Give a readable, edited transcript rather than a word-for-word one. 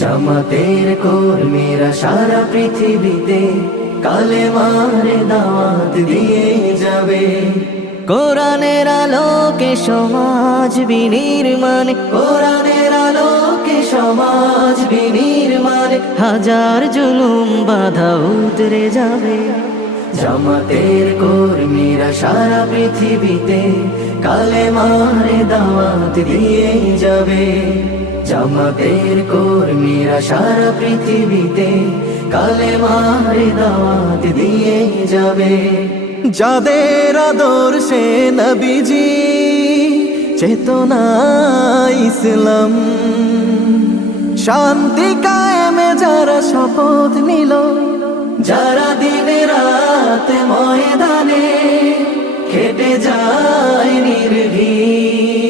জামাতের কর্মীরা সারা পৃথিবীতে কালেমার দাওয়াত দিয়ে যাবে। কোরআনের আলোকে সমাজ বিনির্মাণ, কোরআনের আলোকে সমাজ বিনির্মাণ, হাজার জুলুম বাধা উতরে যাবে। জামাতের কর্মীরা সারা পৃথিবীতে কালেমার দাওয়াত দিয়ে যাবে। জামাতের কর্মীরা সারা পৃথিবীতে কালেমার দাওয়াত দিয়ে যাবে। যাদের আদর্শে নবীজি চেতনা ইসলাম, শান্তি কায়েমে যারা শপথ নিল, যারা দিনে রাতে ময়দানে খেটে যায় নির্ভীক,